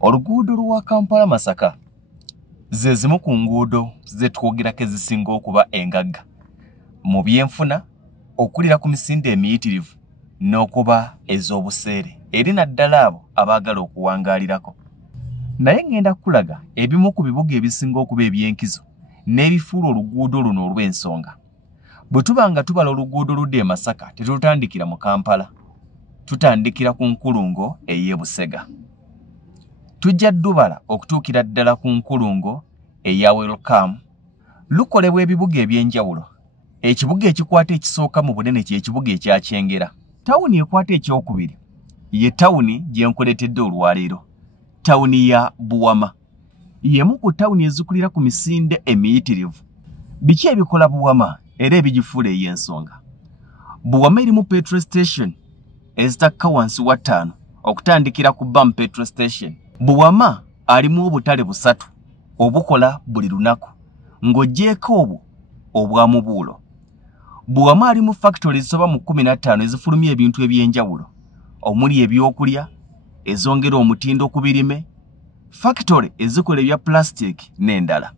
Oluguudo lwa Kampala Masaka ze zimu ku nguudo ze twogerako ezisinga okuba engagga mu byenfuna okulira ku misinde emiyitirivu n'okuba ez'obuseere eri naddala abo abaagala okuwangaalirako. Naye ngenda kukulaga ebimu ku bibuga ebisinga okuba ebyenkizo n'ebifuula oluguudo luno olw'ensonga. Bwe tuba nga tubala oluguudo ludda e Masaka tetutandikira mu Kampala, tutandikira ku nkulungo ey'e Busega. Tujja ddubala okutuukira ddala ku nkulungo eya Welcome. Lukolebwa ebibuga eby'enjawulo. Ekibuga ekikwata ekisooka mu bunene ky'ekibuga ekya Kyengera. Tawuni ekwata ekyokubiri ye tawuni gye nkuleetedde olwaleero, tawuni ya Buwama. Y'emu ku tawuni ezikulira ku misinde emiyitirivu. Biki ebikola Buwama era ebigifuula ey'ensonga? Buwama erimu petrol station ezitakka wansi wa 5 okutandikira ku BAM petrol station. Buwama alimu obutale busatu obukola buli lunaku ng'oggyeko obwo obwa Mubuulo. Buwama alimu factory ezisoba mu 15 ezifulumya ebintu eby'enjawulo omuli ebyokulya, ezongera omutindo ku birime, factory ezikola ebya plastic n'endala.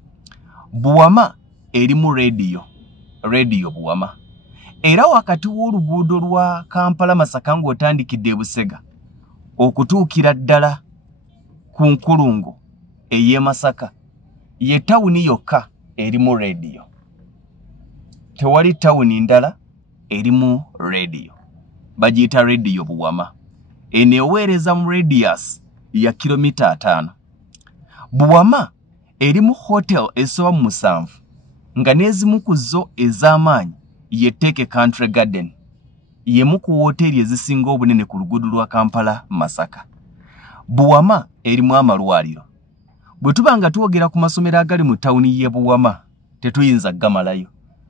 Buwama erimu radio Buwama. Era wakati w'oluguudo lwa Kampala Masaka ng'otandikidde e Busega okutuukira ddala ku nkulungo ey'e Masaka ye tawuni yokka erimu radio. Tewali tawuni ndala erimu radio. Bagiyita radio Buwama. Eneeweereza mu radius ya kilomita 5. Buwama erimu hotel esoba mu 7 nga n'ezimu ku zo ez'amaanyi ye Teke Country Garden. Y'emu ku wooteeri ezisinga obunene ku luguudo lwa Kampala Masaka. Buwama erimu amalwaliro. Bwe tuba nga twogera ku masomero agali mu tawuni y'e Buwama tetuyinza gamalayo,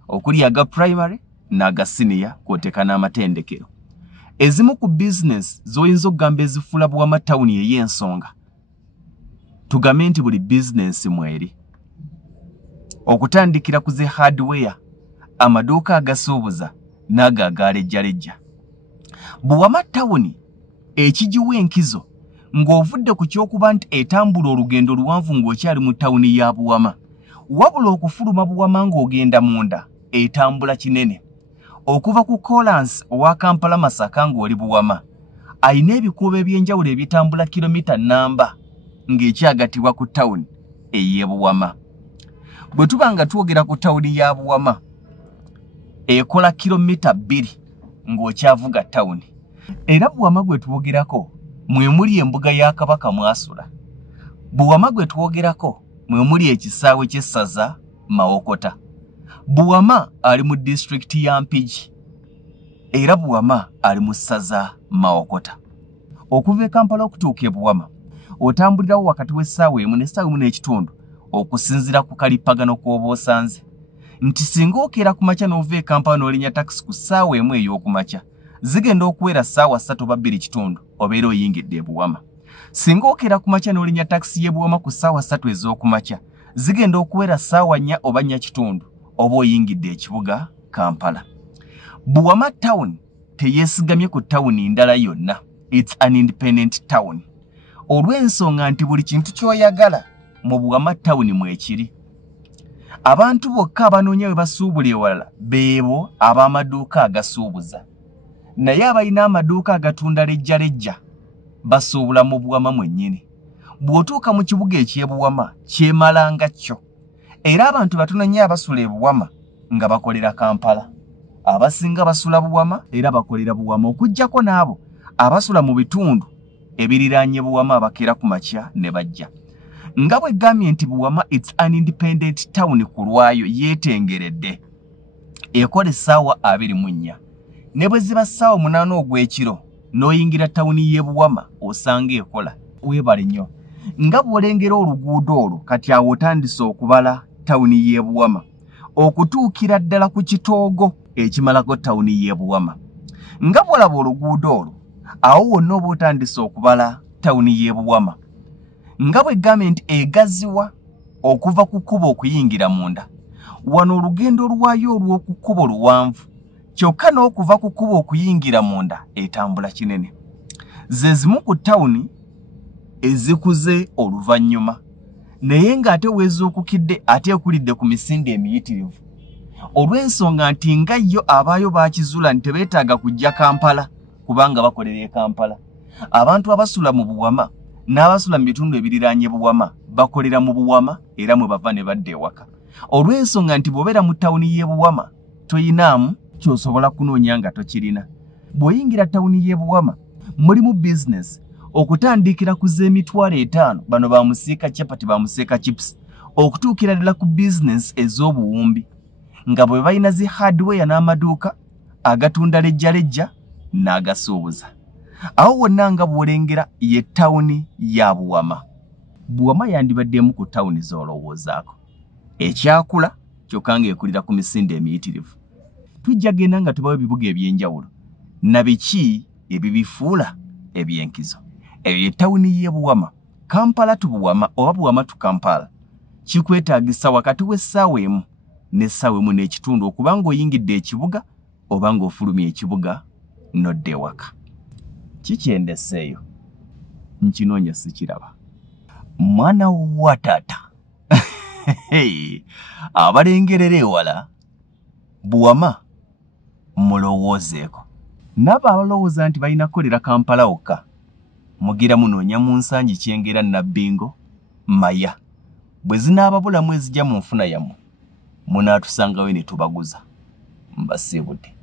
okuli aga primary n'aga senior kw'oteeka n'amatendekero. Ezimu ku business z'oyinza okugamba ezifuula Buwama tawuni ey'ensonga, tugambe nti buli business mweri. Okutandikira ku ze hardware, amaduuka agasuubuza n'ago agalejjalejja. Buwama tawuni ekigiwa enkizo ng'ovudde ku ky'okuba nti etambula olugendo luwanvu ng'okyali mu tawuni ya Buwama, wabula okufuluma Buwama ng'ogenda munda etambula kinene. Okuva ku Collins owa Kampala Masaka ng'oli Buwama, ayina ebikuubo eby'enjawulo ebitambula kilomita namba ng'ekyagatibwa ku tawuni ey'e Buwama. Bwe tuba nga twogera ku tawuni ya Buwama, ekola kilomita 2 ng'okyavuga tawuni. Era Buwama gwe twogerako mwe muli embuga ya Kabaka mwasula. Buwama gwe twogerako mwe muli ekisaawe ky'essaza Mawokota. Buwama ali mu district ya Mpigi. Era Buwama ali mu ssaza Mawokota. Okuva e Kampala okutuuka e Buwama, otambulirawo wakati w'essaawa emu n'essaawa emu n'ekitundu okusinziira ku kalipagano kw'oba osanze. Nti singa okeera ku makya n'ova e Kampala n'olinya takisi ku ssaawa emu ey'okumakya, zigenda okuwera ssaawa 3 oba 2 kitundu obeera oyingidde e Buwama. Singa okeera ku makya n'olinya takisi y'e Buwama ku ssaawa 3 ez'okumakya, zigenda okuwera ssaawa 4 oba 4 kitundu oba oyingidde ekibuga Kampala. Buwama town teyeesigamye ku tawuni ndala yonna. It's an independent town. Olw'ensonga nti buli kintu ky'oyagala mu Buwama town mwekiri. Abantu bokka abanoonya we basuubula ewalala beebo ab'amaduuka agasuubuza. Naye abalina amaduuka agatunda lejjalejja basuubula mu Buwama mwennyini. Bw'otuuka mu kibuga eky'e Buwama kyemalanga kyo. Era abantu batono nnyo abasula e Buwama nga bakolera Kampala. Abasinga basula Buwama era bakolera Buwama, okuggyako n'abo abasula mu bitundu ebiriraanye Buwama abakeera ku makya ne bajja. Nga bwe gambye nti Buwama it's an independent town ku lwayo yeetengeredde. Ekola essaawa 24. Ne bwe ziba ssaawa 8 ogw'ekiro n'oyingira tawuni y'e Buwama osanga ekola. Weebale nnyo. Nga bw'olengera oluguudo olwo kati awo otandise okubala tawuni y'e Buwama okutuukira ddala ku kitoogo ekimalako tawuni y'e Buwama. Nga bw'olaba oluguudo olwo awo wonna oba otandise okubala tawuni y'e Buwama. Nga bwe gavumenti egaziwa okuva ku kkubo okuyingira munda, wano olugendo lwayo olw'oku kkubo luwanvu, kyokka n'okuva ku kkubo okuyingira munda etambula kinene. Ze zimu ku tawuni ezikuze oluvannyuma naye ng'ate weezuukukidde ate ekulidde ku misinde emiyitirivu olw'ensonga nti nga yo abaayo baakizula nti tebeetaaga kujja Kampala kubanga bakolera e Kampala. Abantu abasula mu Buwama n'abasula mu bitundu ebiriraanye Buwama bakolera mu Buwama era mwe bava ne badda ewaka. Olw'ensonga nti bw'obeera mu ttawuni y'e Buwama toyinaamu ky'osobola kunoonya nga tokirina. Bw'oyingira ttawuni y'e Buwama mulimu bizinesi okutandikira ku z'emitwalo 5 bano ba musiika chapati ba musiika chips okutuukira ddala ku bizinesi ez'obuwumbi nga bwe balina zi hardware n'amaduuka agatunda lejjalejja n'agasuubuza. Awo wonna nga bw'olengera ye ttawuni ya Buwama. Buwama yandibaddemu ku ttawuni z'olowoozaako. Ekyakula kyokka ng'ekulira ku misinde emiyitirivu. Tujja genda nga tubawo ebibuga eby'enjawulo na biki ebibifuula eby'enkizo. Eyo ye ttawuni y'e Buwama. Kampala tu Buwama oba Buwama tu Kampala kikwetaagisa wakati w'essaawa emu n'essaawa emu n'ekitundu okuba ng'oyingidde ekibuga oba ng'ofulumya ekibuga n'odda ewaka. Kikyendeseeyo nkinoonya sikiraba. Mwana wa taata abalengerera ewala Buwama mulowoozeeko. Nabo abalowooza nti balina kukolera Kampala wokka mugira munoonya mu Nsangi, Kyengera, Nabbingo, Maya. Bwe zinaababulamu ezijja mu nfuna yammwe munaatusangayo ne tubaguza. Mbasiibudde.